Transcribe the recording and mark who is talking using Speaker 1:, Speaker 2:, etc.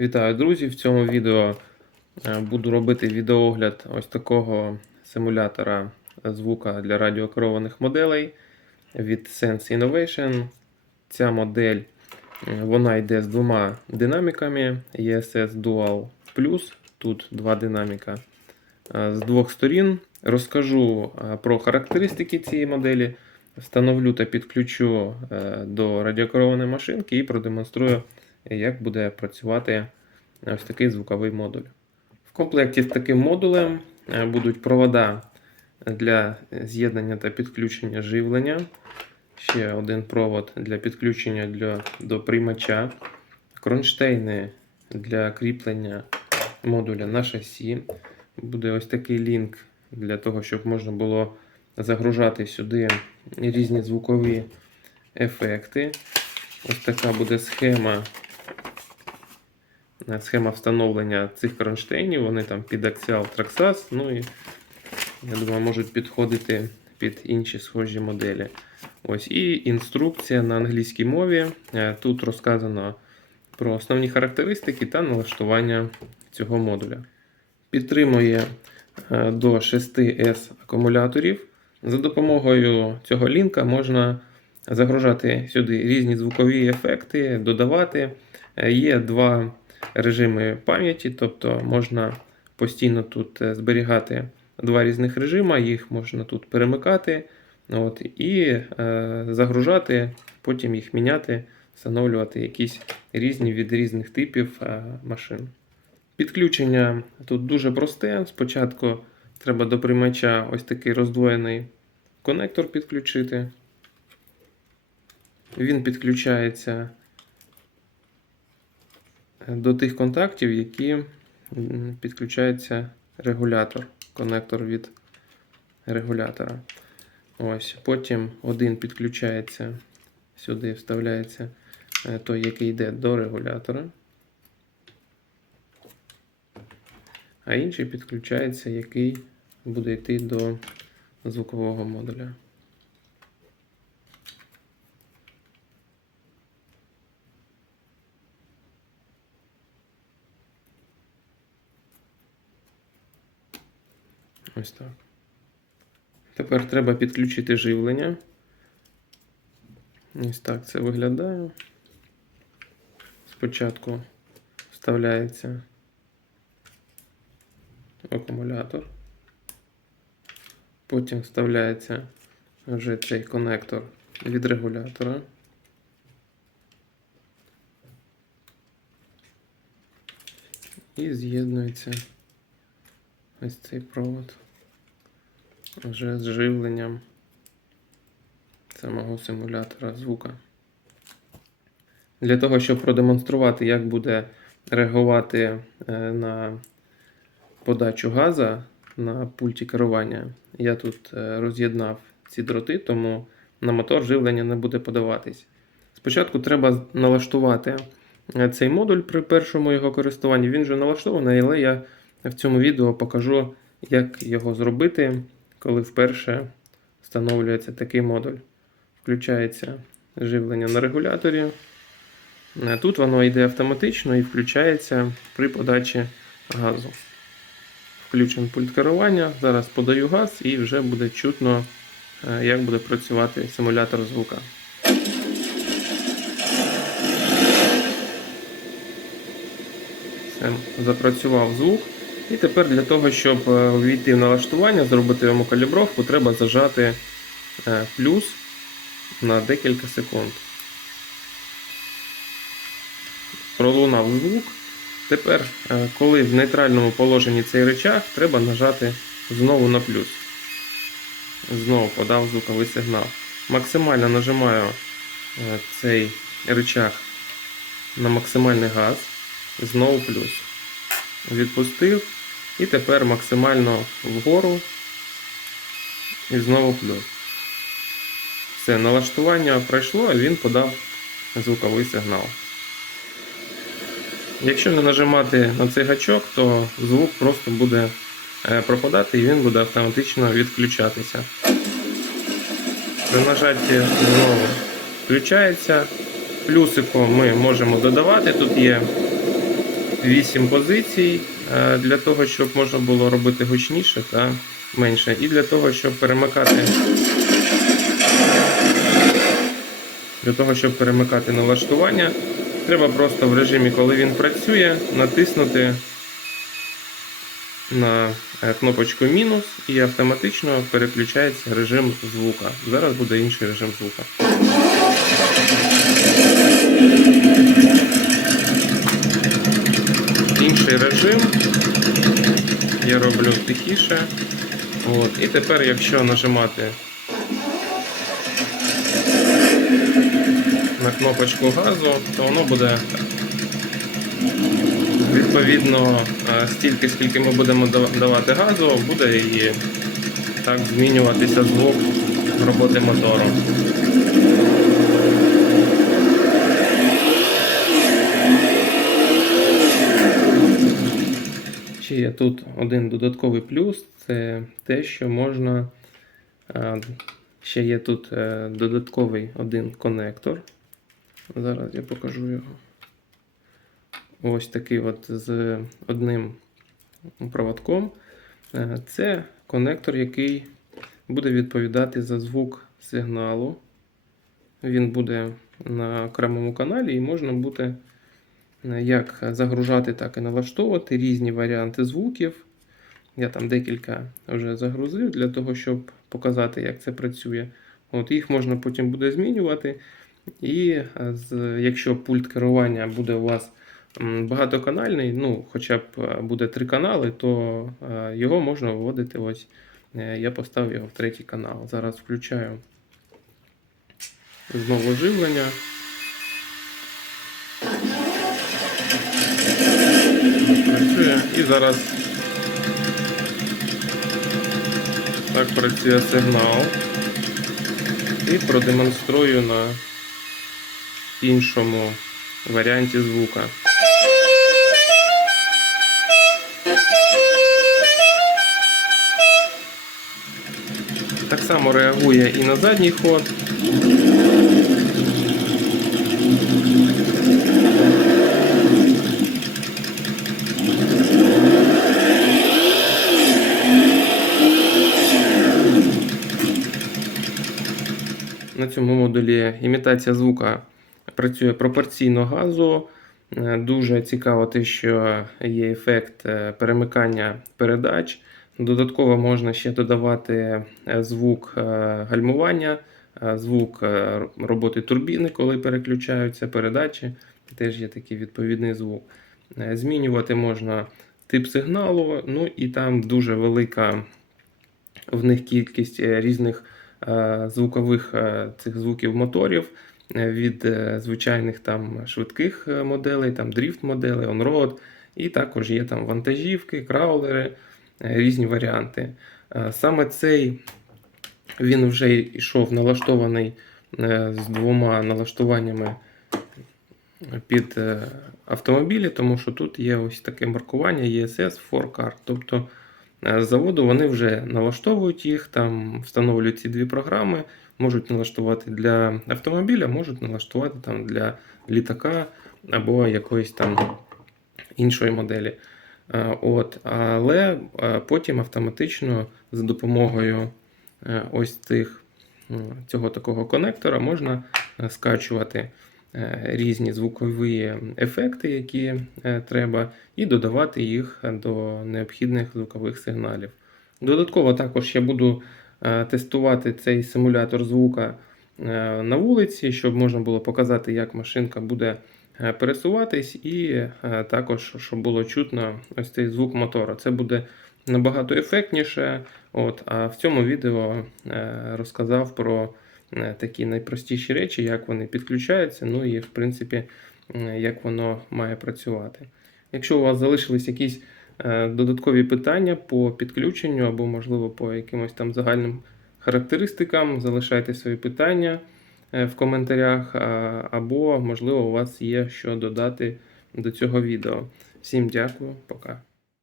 Speaker 1: Вітаю, друзі! В цьому відео е, буду робити відеоогляд ось такого симулятора звука для радіокерованих моделей від Sense Innovation. Ця модель е, вона йде з двома динаміками ESS Dual Plus. Тут два динаміка е, з двох сторін. Розкажу про характеристики цієї моделі, встановлю та підключу до радіокерованої машинки і продемонструю як буде працювати ось такий звуковий модуль. В комплекті з таким модулем е, будуть провода для з'єднання та підключення живлення. Ще один провод для підключення для, до приймача, кронштейни для кріплення модуля на шасі. Буде ось такий лінк для того, щоб можна було загружати сюди різні звукові ефекти. Ось така буде схема Е, схема встановлення цих кронштейнів. Вони там під Axial Traxas, ну і я думаю, можуть підходити під інші схожі моделі. Ось І інструкція на англійській мові. Е, Тут розказано про основні характеристики та налаштування цього модуля. Підтримує е, до 6S акумуляторів. За допомогою цього лінка можна загружати сюди різні звукові ефекти, додавати. Є два режими пам'яті, тобто можна постійно тут е, зберігати два різних режими, їх можна тут перемикати от, і е, загружати, потім їх міняти, встановлювати якісь різні від різних типів е, машин. Підключення тут дуже просте. Спочатку треба до приймача ось такий роздвоєний конектор підключити. Він підключається до тих контактів, які підключається регулятор, конектор від регулятора. Ось, Потім один підключається сюди, вставляється е, той, який йде до регулятора. А інший підключається, який буде йти до звукового модуля. Ось так. Тепер треба підключити живлення. Ось так це виглядає. Спочатку вставляється акумулятор. Потім вставляється вже цей конектор від регулятора. І з'єднується ось цей провод вже з живленням самого симулятора звука. Для того, щоб продемонструвати, як буде реагувати е, на подачу газа на пульті керування, я тут е, роз'єднав ці дроти, тому на мотор живлення не буде подаватись. Спочатку треба налаштувати е, цей модуль при першому його користуванні. Він вже налаштований, але я в цьому відео покажу, як його зробити коли вперше встановлюється такий модуль. Включається живлення на регуляторі. Е, тут воно йде автоматично і включається при подачі газу. Включен пульт керування. Зараз подаю газ і вже буде чутно, е, як буде працювати симулятор звука. Все, запрацював звук. І тепер для того, щоб е, ввійти в налаштування, зробити йому калібровку, треба зажати е, плюс на декілька секунд. Пролунав звук. Тепер, е, коли в нейтральному положенні цей речах, треба нажати знову на плюс. Знову подав звуковий сигнал. Максимально нажимаю цей речах на максимальний газ. Знову плюс. Відпустив. І тепер максимально вгору і знову плюс. Все, налаштування пройшло, і він подав звуковий сигнал. Якщо не нажимати на цей гачок, то звук просто буде е, пропадати і він буде автоматично відключатися. При нажатті знову включається. Плюсиком ми можемо додавати. Тут є 8 позицій е, для того, щоб можна було робити гучніше та менше. І для того, щоб перемикати. Для того, щоб перемикати налаштування, треба просто в режимі, коли він працює, натиснути на е, кнопочку мінус і автоматично переключається режим звука. Зараз буде інший режим звука. Інший режим. Я роблю тихіше. От. І тепер, якщо нажимати на кнопочку газу, то воно буде відповідно е, стільки, скільки ми будемо давати газу, буде і так змінюватися звук роботи мотору. Ще є тут один додатковий плюс це те, що можна. е, Ще є тут е, додатковий один конектор. Зараз я покажу його. Ось такий от з одним проводком. Е, Це конектор, який буде відповідати за звук сигналу. Він буде на окремому каналі і можна буде як загружати, так і налаштовувати різні варіанти звуків. Я там декілька вже загрузив для того, щоб показати, як це працює. От Їх можна потім буде змінювати. І е, з, якщо пульт керування буде у вас багатоканальний, ну, хоча б е, буде три канали, то е, його можна виводити. Ось е, я поставив його в третій канал. Зараз включаю знову живлення. Працює. І зараз так працює сигнал. І продемонструю на іншому варіанті звука. Так само реагує і на задній ход. На цьому модулі імітація звука працює пропорційно газу. Е, Дуже цікаво те, що є ефект е, перемикання передач. Додатково можна ще додавати е, звук гальмування, звук роботи турбіни, коли переключаються передачі. Теж є такий відповідний звук. Змінювати можна тип сигналу, ну і там дуже велика в них кількість різних звукових е, цих звуків моторів е, від е, звичайних там швидких е, моделей, там дріфт моделей, онроад, і також є там вантажівки, краулери, е, різні варіанти. Е, Саме цей він вже йшов налаштований е, з двома налаштуваннями під е, автомобілі, тому що тут є ось таке маркування ESS 4 Тобто Е, З заводу вони вже налаштовують їх, там встановлюють ці дві програми, можуть налаштувати для автомобіля, можуть налаштувати там для літака або якоїсь там іншої моделі. Е, От, але е, потім автоматично за допомогою е, ось цих, цього такого конектора можна е, скачувати е, різні звукові ефекти, які е, треба, і додавати їх до необхідних звукових сигналів. Додатково також я буду е, тестувати цей симулятор звука е, на вулиці, щоб можна було показати, як машинка буде е, пересуватись, і е, також, щоб було чутно ось цей звук мотора. Це буде набагато ефектніше. От, а в цьому відео е, розказав про е, такі найпростіші речі, як вони підключаються, ну і в принципі, е, як воно має працювати. Якщо у вас залишились якісь е, додаткові питання по підключенню або, можливо, по якимось там загальним характеристикам, залишайте свої питання е, в коментарях, або, можливо, у вас є що додати до цього відео. Всім дякую, пока.